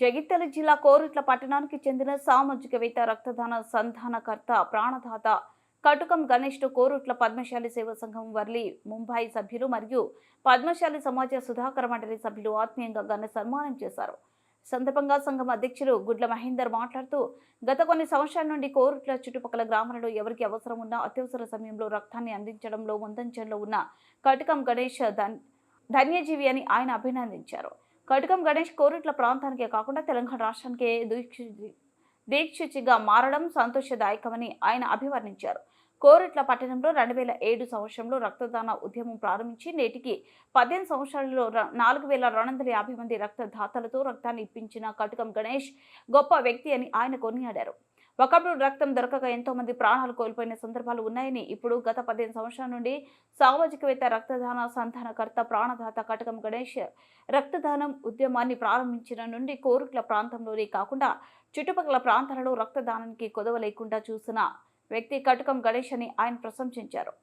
జగిత్యాల జిల్లా కోరుట్ల పట్టణానికి చెందిన సామాజికవేత్త రక్తదాన సంధానకర్త ప్రాణదాత కటుకం గణేష్ కోరుట్ల పద్మశాలి సేవా సంఘం వర్లి ముంబై సభ్యులు మరియు పద్మశాలి సమాజ సుధాకర మండలి సభ్యులు ఆత్మీయంగా ఘన సన్మానం చేశారు. సందర్భంగా సంఘం అధ్యక్షులు గుడ్ల మహేందర్ మాట్లాడుతూ గత కొన్ని సంవత్సరాల నుండి కోరుట్ల చుట్టుపక్కల గ్రామాలలో ఎవరికి అవసరం ఉన్నా అత్యవసర సమయంలో రక్తాన్ని అందించడంలో ముందంజలో ఉన్న కటుకం గణేష్ ధన్యజీవి అని ఆయన అభినందించారు. కటుకం గణేష్ కోరుట్ల ప్రాంతానికే కాకుండా తెలంగాణ రాష్ట్రానికే దీక్షిచిగా మారడం సంతోషదాయకమని ఆయన అభివర్ణించారు. కోరుట్ల పట్టణంలో 2007 సంవత్సరంలో రక్తదాన ఉద్యమం ప్రారంభించి నేటికి 18 సంవత్సరాలలో 4250 మంది రక్తదాతలతో రక్తాన్ని ఇప్పించిన కటుకం గణేష్ గొప్ప వ్యక్తి అని ఆయన కొనియాడారు. ఒకప్పుడు రక్తం దొరకక ఎంతో మంది ప్రాణాలు కోల్పోయిన సందర్భాలు ఉన్నాయని, ఇప్పుడు గత 15 సంవత్సరాల నుండి సామాజికవేత్త రక్తదాన సంధానకర్త ప్రాణదాత కటుకం గణేష్ రక్తదానం ఉద్యమాన్ని ప్రారంభించిన నుండి కోరుట్ల ప్రాంతంలోనే కాకుండా చుట్టుపక్కల ప్రాంతాలలో రక్తదానానికి కొదవ లేకుండా చూసిన వ్యక్తి కటుకం గణేష్ అని ఆయన ప్రశంసించారు.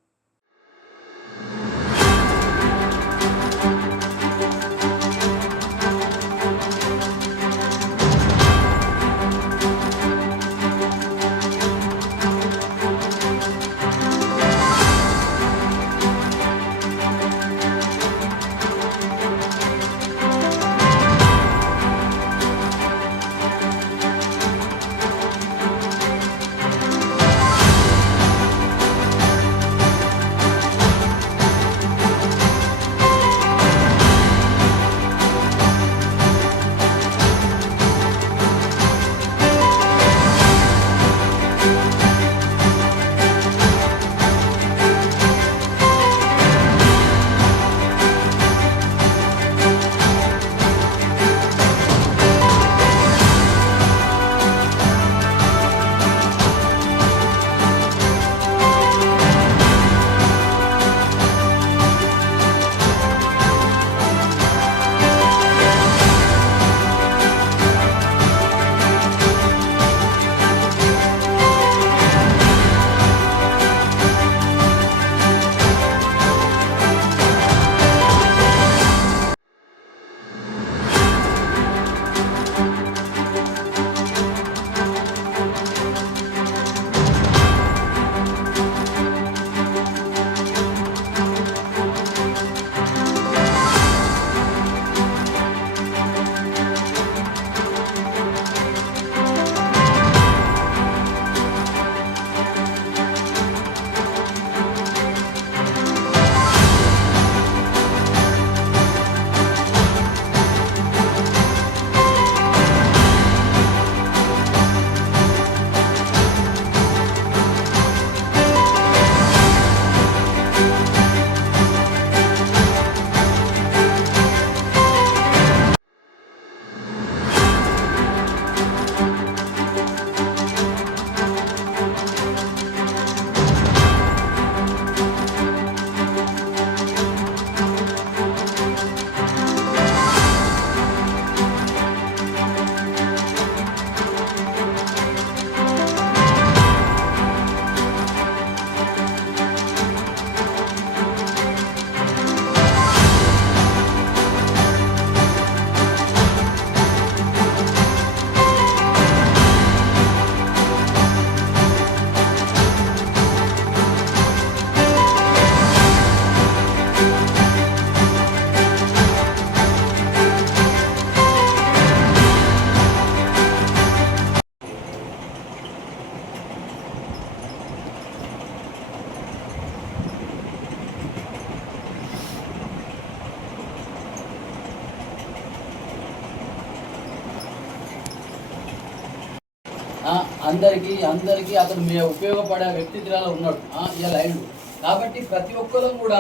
అందరికీ అతను ఉపయోగపడే వ్యక్తిగా ఉన్నాడు ఇలా లైన్లు. కాబట్టి ప్రతి ఒక్కరూ కూడా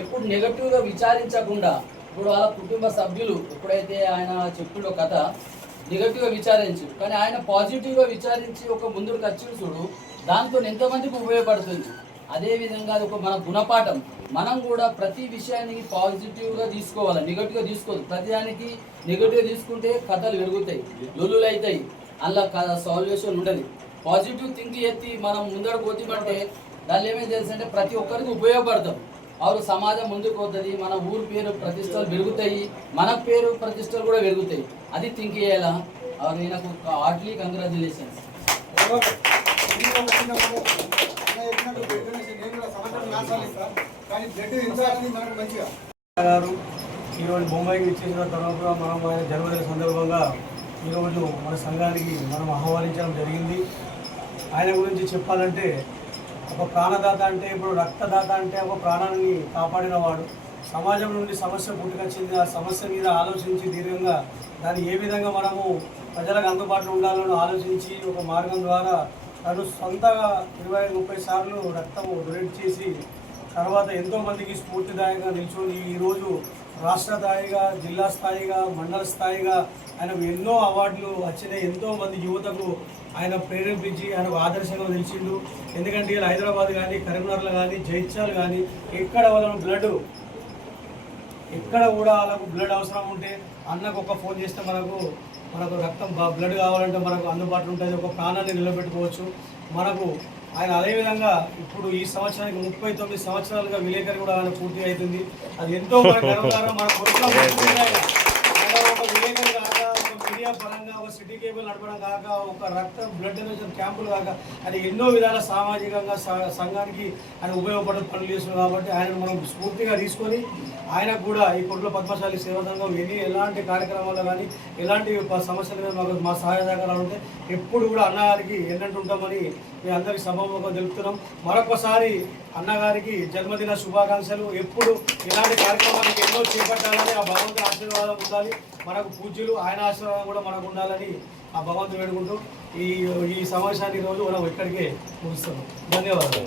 ఎప్పుడు నెగటివ్గా విచారించకుండా, ఇప్పుడు వాళ్ళ కుటుంబ సభ్యులు ఎప్పుడైతే ఆయన చెప్పుడో కథ నెగటివ్గా విచారించు, కానీ ఆయన పాజిటివ్గా విచారించి ఒక ముందుకు వచ్చి చూడు, దాంతో ఎంతమందికి ఉపయోగపడుతుంది. అదేవిధంగా అది ఒక మన గుణపాఠం. మనం కూడా ప్రతి విషయాన్ని పాజిటివ్గా తీసుకోవాలి, నెగటివ్గా తీసుకోవద్దు. ప్రతిదానికి నెగటివ్గా తీసుకుంటే కథలు పెరుగుతాయి, లొల్లులు అవుతాయి, అందులో సాల్వేషన్ ఉండదు. పాజిటివ్ థింక్ ఎత్తి మనం ముందరకు పోతామంటే దానిలో ఏమేమి తెలుసు అంటే ప్రతి ఒక్కరికి ఉపయోగపడతాం. వారు సమాజం ముందుకు పోతుంది, మన ఊరు పేరు ప్రతిష్టలు పెరుగుతాయి, మన పేరు ప్రతిష్టలు కూడా పెరుగుతాయి. అది థింక్ చేయాలా. వారు ఈయనకు హార్ట్లీ కంగ్రాచులేషన్స్. గారు ఈరోజు బొంబాయికి ఇచ్చేసిన తర్వాత మనం ఆయన జన్మదిన సందర్భంగా ఈరోజు మన సంఘానికి మనం ఆహ్వానించడం జరిగింది. ఆయన గురించి చెప్పాలంటే ఒక ప్రాణదాత అంటే, ఇప్పుడు రక్తదాత అంటే ఒక ప్రాణాన్ని కాపాడిన వాడు. సమాజం నుండి సమస్య పుట్టుకొచ్చింది, ఆ సమస్య మీద ఆలోచించి దీర్ఘంగా దాన్ని ఏ విధంగా మనము ప్రజలకు అందుబాటులో ఉండాలని ఆలోచించి ఒక మార్గం ద్వారా తను సొంతగా 20-30 సార్లు రక్తము డొనేట్ చేసి తర్వాత ఎంతోమందికి స్ఫూర్తిదాయంగా నిల్చొని ఈరోజు రాష్ట్ర స్థాయిగా, జిల్లా స్థాయిగా, మండల స్థాయిగా ఆయనకు ఎన్నో అవార్డులు వచ్చినాయి. ఎంతోమంది యువతకు ఆయన ప్రేరేపించి ఆయనకు ఆదర్శంగా నిలిచిండు. ఎందుకంటే ఇలా హైదరాబాద్ కానీ, కరీంనగర్లో కానీ, జైత్యాలు కానీ ఎక్కడ వాళ్ళ ఎక్కడ కూడా వాళ్ళకు బ్లడ్ అవసరం ఉంటే అన్నకు ఒక ఫోన్ చేస్తే మనకు రక్తం బ్లడ్ కావాలంటే మనకు అందుబాటులో ఉంటుంది. ఒక ప్రాణాన్ని నిలబెట్టుకోవచ్చు మనకు. ఆయన అదేవిధంగా ఇప్పుడు ఈ సంవత్సరానికి 39 సంవత్సరాలుగా విలేకరి కూడా ఆయన పూర్తి అవుతుంది. అది ఎంతో మన గర్వకారణం. మన కొడుకులో ఒక విలేకరి కాక, ఒక మీడియా పరంగా, ఒక సిటీ కేబుల్ నడపడం కాక, ఒక రక్త బ్లడ్ డొనేషన్ క్యాంపులు కాక, అది ఎన్నో విధాల సామాజికంగా సంఘానికి ఆయన ఉపయోగపడే పనులు చేస్తున్నారు. కాబట్టి ఆయన మనం స్ఫూర్తిగా తీసుకొని ఆయనకు కూడా ఈ కొట్ల పద్మశాలి సేవా సంఘం ఎలాంటి కార్యక్రమాలు కానీ, ఎలాంటి సమస్యలు కానీ మాకు మా సహాయ సహకారాలు ఉంటే ఎప్పుడు కూడా అన్నగారికి ఎన్నట్టు ఉంటామని మీ అందరికీ సభాముఖంగా తెలుపుతున్నాం. మరొకసారి అన్నగారికి జన్మదిన శుభాకాంక్షలు. ఎప్పుడు ఇలాంటి కార్యక్రమాలకు ఎన్నో చేపట్టాలని ఆ భగవంతుని ఆశీర్వాదం ఉండాలి. మనకు పూజ్యులు ఆయన ఆశీర్వాదం కూడా మనకు ఉండాలని ఆ భగవంతుని వేడుకుంటూ ఈ సమావేశాన్ని రోజు మనం ఇక్కడికే ముగిస్తున్నాం. ధన్యవాదాలు.